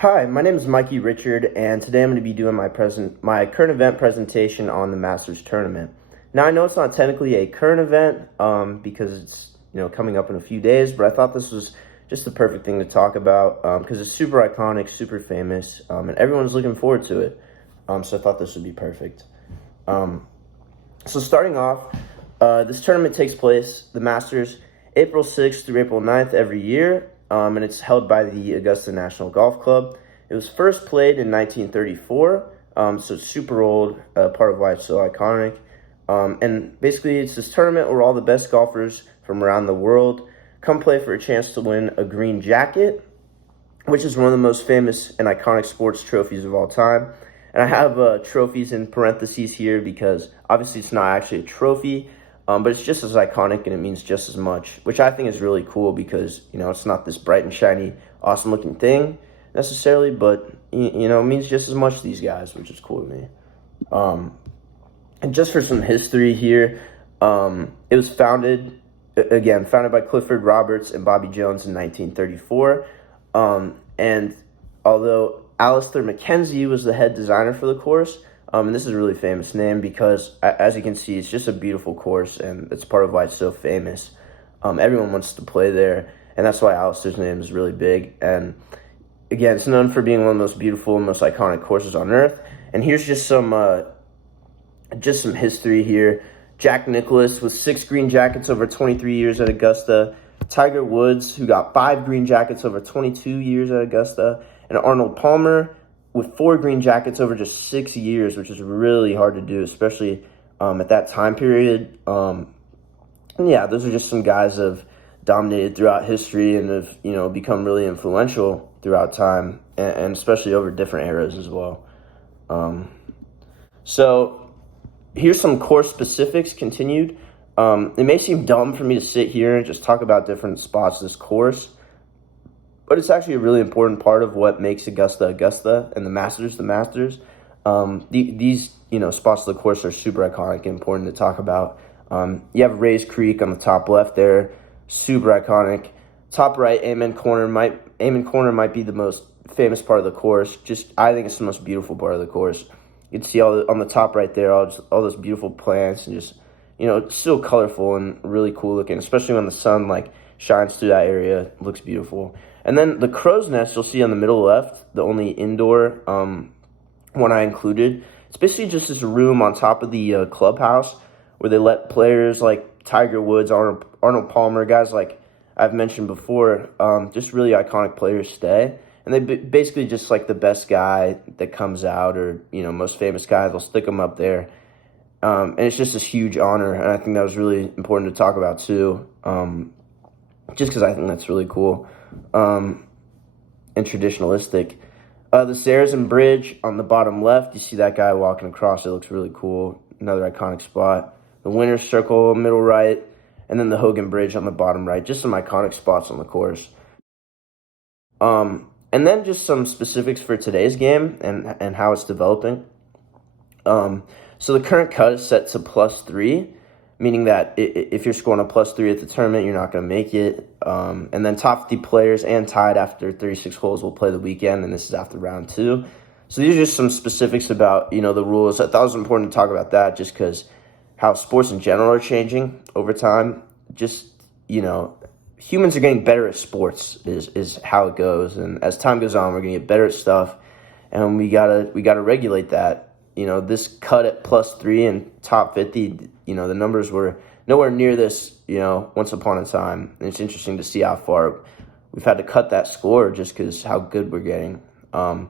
Hi, my name is Mikey Richard, and today I'm going to be doing my current event presentation on the Masters tournament. Now, I know it's not technically a current event because it's coming up in a few days, but I thought this was just the perfect thing to talk about because it's super iconic, super famous, and everyone's looking forward to it. So I thought this would be perfect. So starting off, this tournament takes place, the Masters, April 6th through April 9th every year, and it's held by the Augusta National Golf Club. It was first played in 1934, so it's super old, part of why it's so iconic. And basically, it's this tournament where all the best golfers from around the world come play for a chance to win a green jacket, which is one of the most famous and iconic sports trophies of all time. And I have trophies in parentheses here because obviously it's not actually a trophy, but it's just as iconic and it means just as much, which I think is really cool because, it's not this bright and shiny, awesome looking thing necessarily, but, it means just as much to these guys, which is cool to me. And just for some history here, it was founded by Clifford Roberts and Bobby Jones in 1934. And although Alistair McKenzie was the head designer for the course, and this is a really famous name because, as you can see, it's just a beautiful course, and it's part of why it's so famous. Everyone wants to play there, and that's why Alistair's name is really big. And again, it's known for being one of the most beautiful and most iconic courses on earth. And here's just some history here. Jack Nicklaus with 6 green jackets over 23 years at Augusta. Tiger Woods, who got 5 green jackets over 22 years at Augusta. And Arnold Palmer with 4 green jackets over just 6 years, which is really hard to do, especially at that time period. And yeah, those are just some guys that have dominated throughout history and have, become really influential throughout time, and especially over different eras as well. So here's some course specifics continued. It may seem dumb for me to sit here and just talk about different spots of this course, but it's actually a really important part of what makes Augusta Augusta and the Masters the Masters. These spots of the course are super iconic and important to talk about. You have Rays Creek on the top left there, super iconic. Top right, Amen Corner might be the most famous part of the course. I think it's the most beautiful part of the course. You can see on the top right there, all those beautiful plants and just, it's so colorful and really cool looking, especially when the sun shines through that area. It looks beautiful. And then the Crow's Nest you'll see on the middle left, the only indoor one I included. It's basically just this room on top of the clubhouse where they let players like Tiger Woods, Arnold Palmer, guys like I've mentioned before, just really iconic players stay. And they basically just the best guy that comes out or, most famous guy, they'll stick them up there. And it's just this huge honor. And I think that was really important to talk about too, just because I think that's really cool and traditionalistic. The Sarazen Bridge on the bottom left, you see that guy walking across. It looks really cool. Another iconic spot. The Winner's Circle, middle right. And then the Hogan Bridge on the bottom right. Just some iconic spots on the course. And then just some specifics for today's game and how it's developing. So the current cut is set to +3, meaning that if you're scoring a +3 at the tournament, you're not going to make it. And then top 50 players and tied after 36 holes will play the weekend, and this is after round 2. So these are just some specifics about, the rules. I thought it was important to talk about that just because how sports in general are changing over time. Just, humans are getting better at sports is how it goes. And as time goes on, we're going to get better at stuff, and we gotta regulate that. This cut at +3 and top 50, the numbers were nowhere near this, once upon a time. And it's interesting to see how far we've had to cut that score just because how good we're getting. And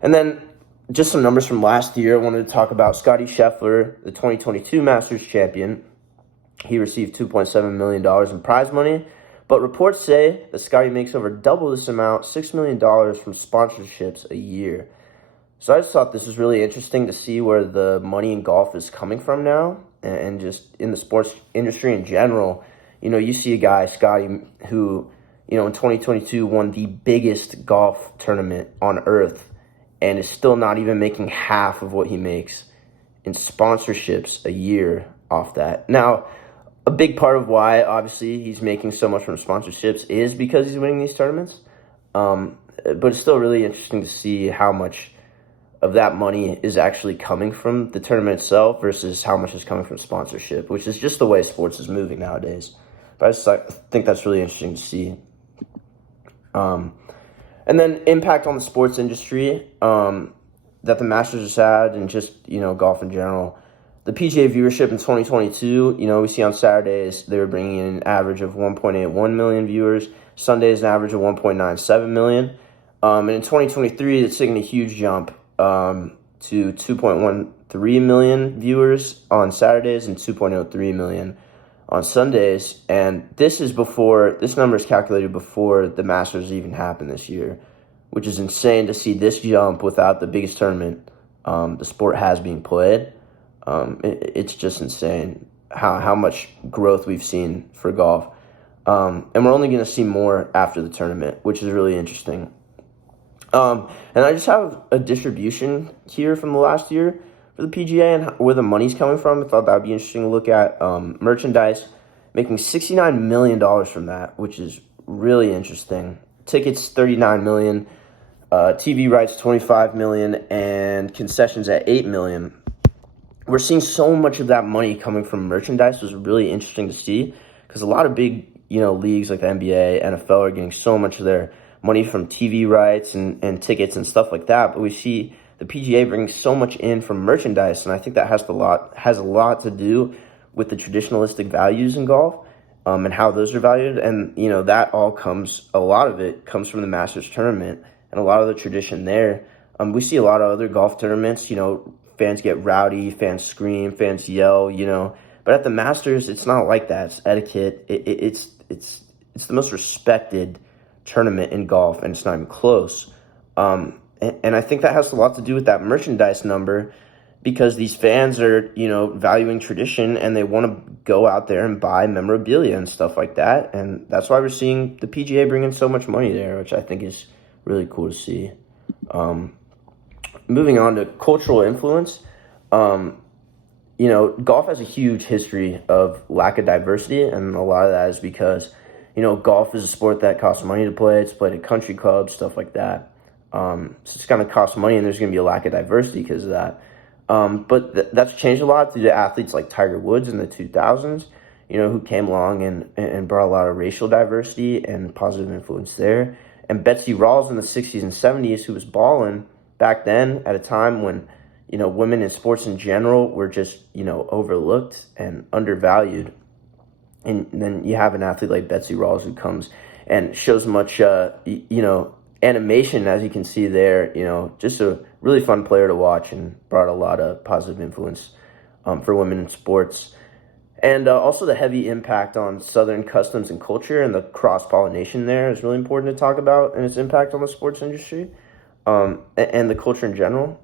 then just some numbers from last year. I wanted to talk about Scottie Scheffler, the 2022 Masters champion. He received $2.7 million in prize money. But reports say that Scottie makes over double this amount, $6 million from sponsorships a year. So I just thought this was really interesting to see where the money in golf is coming from now, and just in the sports industry in general. You see a guy, Scottie, who, in 2022 won the biggest golf tournament on earth and is still not even making half of what he makes in sponsorships a year off that. Now, a big part of why, obviously, he's making so much from sponsorships is because he's winning these tournaments. but it's still really interesting to see how much of that money is actually coming from the tournament itself versus how much is coming from sponsorship, which is just the way sports is moving nowadays. But I just think that's really interesting to see. And then impact on the sports industry that the Masters has had, and just, golf in general. The PGA viewership in 2022, we see on Saturdays they were bringing in an average of 1.81 million viewers. Sundays, an average of 1.97 million. And in 2023, it's taking a huge jump to 2.13 million viewers on Saturdays and 2.03 million on Sundays. And this number is calculated before the Masters even happened this year, which is insane to see this jump without the biggest tournament the sport has being played. It's just insane how much growth we've seen for golf. And we're only going to see more after the tournament, which is really interesting. And I just have a distribution here from the last year for the PGA and where the money's coming from. I thought that would be interesting to look at. Merchandise, making $69 million from that, which is really interesting. Tickets, $39 million. TV rights, $25 million. And concessions at $8 million. We're seeing so much of that money coming from merchandise. It was really interesting to see, because a lot of big, leagues like the NBA, NFL are getting so much of their money from TV rights and tickets and stuff like that. But we see the PGA bringing so much in from merchandise, and I think that has a lot to do with the traditionalistic values in golf, and how those are valued. And, that a lot of it comes from the Masters tournament and a lot of the tradition there. We see a lot of other golf tournaments, fans get rowdy, fans scream, fans yell, But at the Masters, it's not like that. It's etiquette. It's the most respected tournament in golf, and it's not even close. And I think that has a lot to do with that merchandise number, because these fans are, valuing tradition, and they want to go out there and buy memorabilia and stuff like that. And that's why we're seeing the PGA bring in so much money there, which I think is really cool to see. Moving on to cultural influence, golf has a huge history of lack of diversity, and a lot of that is because, golf is a sport that costs money to play. It's played at country clubs, stuff like that. So it's going to cost money, and there's going to be a lack of diversity because of that. But that's changed a lot due to athletes like Tiger Woods in the 2000s, who came along and brought a lot of racial diversity and positive influence there. And Betsy Rawls in the 60s and 70s, who was balling back then at a time when, women in sports in general were just, overlooked and undervalued. And then you have an athlete like Betsy Rawls who comes and shows much, animation, as you can see there, just a really fun player to watch, and brought a lot of positive influence for women in sports. And also the heavy impact on Southern customs and culture, and the cross-pollination there is really important to talk about, and its impact on the sports industry and the culture in general.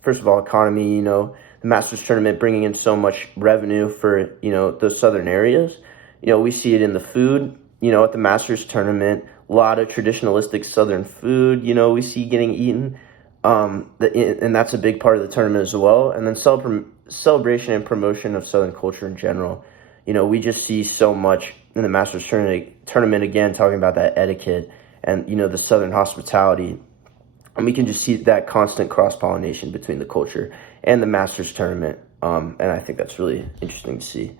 First of all, economy, the Masters tournament bringing in so much revenue for, those Southern areas. We see it in the food, at the Masters tournament, a lot of traditionalistic Southern food, we see getting eaten. And that's a big part of the tournament as well. And then celebration and promotion of Southern culture in general. We just see so much in the Masters tournament, again, talking about that etiquette and, the Southern hospitality. And we can just see that constant cross-pollination between the culture and the Masters tournament. And I think that's really interesting to see.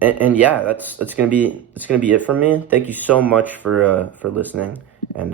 And yeah, that's gonna be it from me. Thank you so much for listening, and